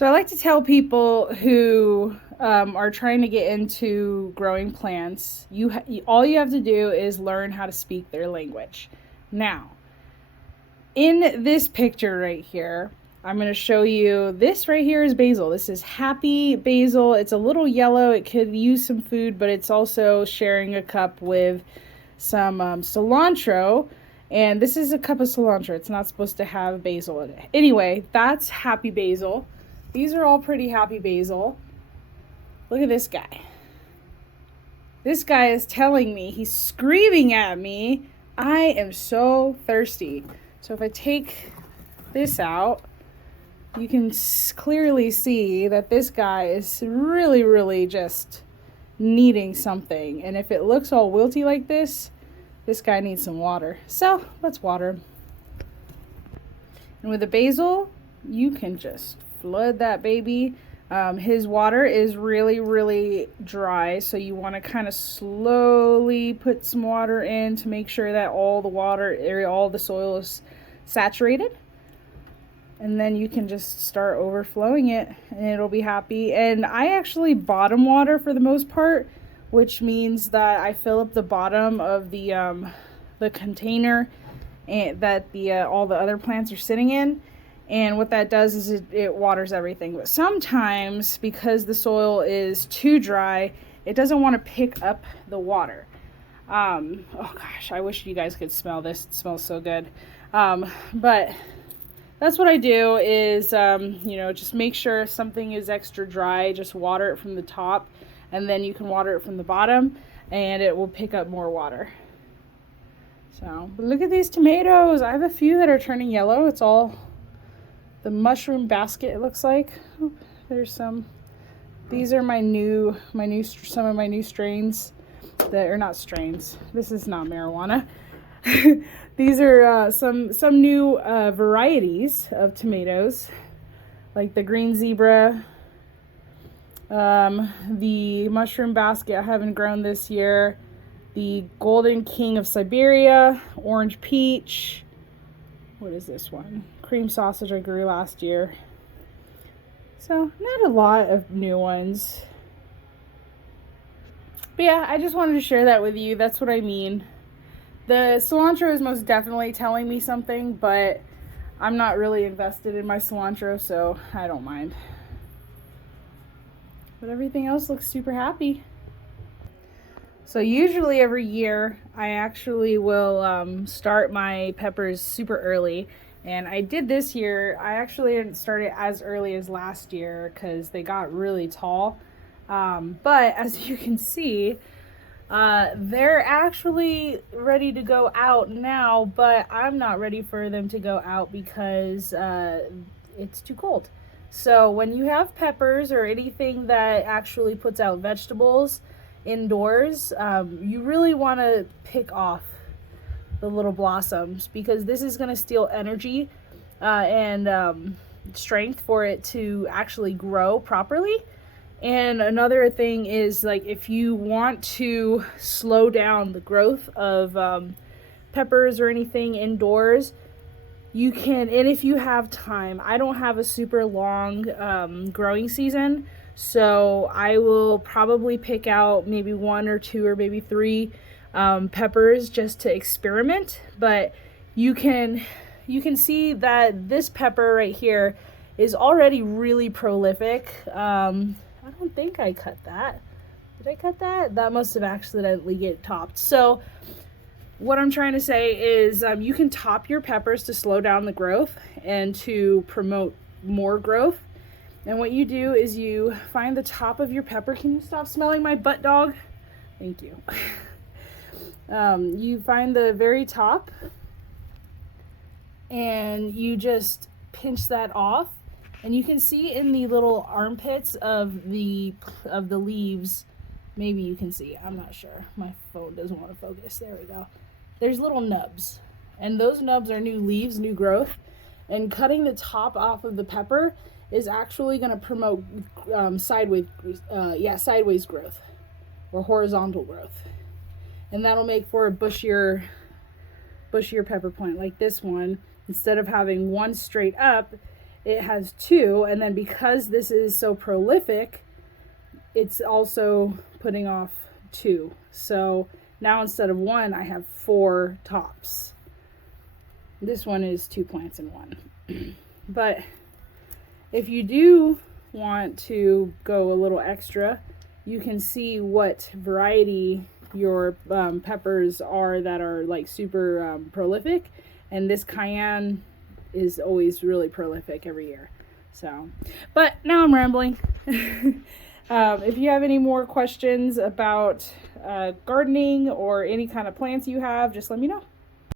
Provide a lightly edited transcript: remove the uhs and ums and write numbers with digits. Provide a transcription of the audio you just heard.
So I like to tell people who are trying to get into growing plants, all you have to do is learn how to speak their language. Now, in this picture right here, I'm going to show you this right here is basil. This is happy basil. It's a little yellow. It could use some food, but it's also sharing a cup with some cilantro. And this is a cup of cilantro. It's not supposed to have basil in it. Anyway, that's happy basil. These are all pretty happy basil. Look at this guy. This guy is telling me, he's screaming at me, I am so thirsty. So if I take this out, you can clearly see that this guy is really, really just needing something. And if it looks all wilty like this guy needs some water. So let's water him. And with the basil, you can just flood that baby. His water is really, really dry, so you want to kind of slowly put some water in to make sure that all the soil is saturated. And then you can just start overflowing it and it'll be happy. And I actually bottom water for the most part, which means that I fill up the bottom of the container and that all the other plants are sitting in. And what that does is it waters everything. But sometimes, because the soil is too dry, it doesn't want to pick up the water. Oh gosh, I wish you guys could smell this. It smells so good. But that's what I do is, just make sure if something is extra dry, just water it from the top. And then you can water it from the bottom and it will pick up more water. So, but look at these tomatoes. I have a few that are turning yellow. It's all the mushroom basket, it looks like. Oh, there's some. These are some of my new strains that are not strains. This is not marijuana. These are some new varieties of tomatoes, like the green zebra, the mushroom basket I haven't grown this year, the golden king of Siberia, orange peach. What is this one? Cream sausage I grew last year. So not a lot of new ones. But yeah, I just wanted to share that with you. That's what I mean. The cilantro is most definitely telling me something, but I'm not really invested in my cilantro, so I don't mind. But everything else looks super happy. So usually every year I actually will start my peppers super early. And I did this year. I actually didn't start it as early as last year because they got really tall. But as you can see, they're actually ready to go out now, but I'm not ready for them to go out because it's too cold. So when you have peppers or anything that actually puts out vegetables indoors, you really want to pick off the little blossoms because this is going to steal energy and strength for it to actually grow properly. And another thing is, like, if you want to slow down the growth of peppers or anything indoors, you can. And if you have time, I don't have a super long growing season, so I will probably pick out maybe 1 or 2 or maybe 3 peppers just to experiment. But you can see that this pepper right here is already really prolific. I don't think I cut that. Did I cut that? That must have accidentally get topped. So what I'm trying to say is you can top your peppers to slow down the growth and to promote more growth. And what you do is you find the top of your pepper. Can you stop smelling my butt, dog? Thank you. You find the very top and you just pinch that off. And you can see in the little armpits of the leaves, maybe you can see, I'm not sure. My phone doesn't want to focus. There we go. There's little nubs. And those nubs are new leaves, new growth. And cutting the top off of the pepper is actually going to promote sideways growth or horizontal growth. And that'll make for a bushier pepper plant like this one. Instead of having one straight up, it has 2, and then because this is so prolific, it's also putting off 2. So now instead of 1, I have 4 tops. This one is 2 plants in 1. But if you do want to go a little extra, you can see what variety your peppers are that are like super prolific, and this cayenne is always really prolific every year. So, but now I'm rambling. If you have any more questions about gardening or any kind of plants you have, just let me know.